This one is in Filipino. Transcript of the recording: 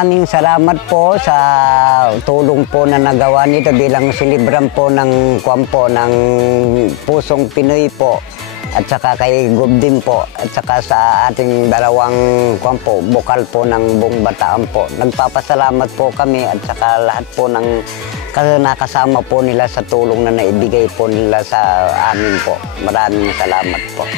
maraming salamat po sa tulong po na nagawa nito bilang silibran po ng ng Pusong Pinoy po. At saka kay Gob din po, at saka sa ating dalawang bukal po ng buong Bataan po. Nagpapasalamat po kami at saka lahat po ng nakasama po nila sa tulong na naibigay po nila sa amin po. Maraming salamat po.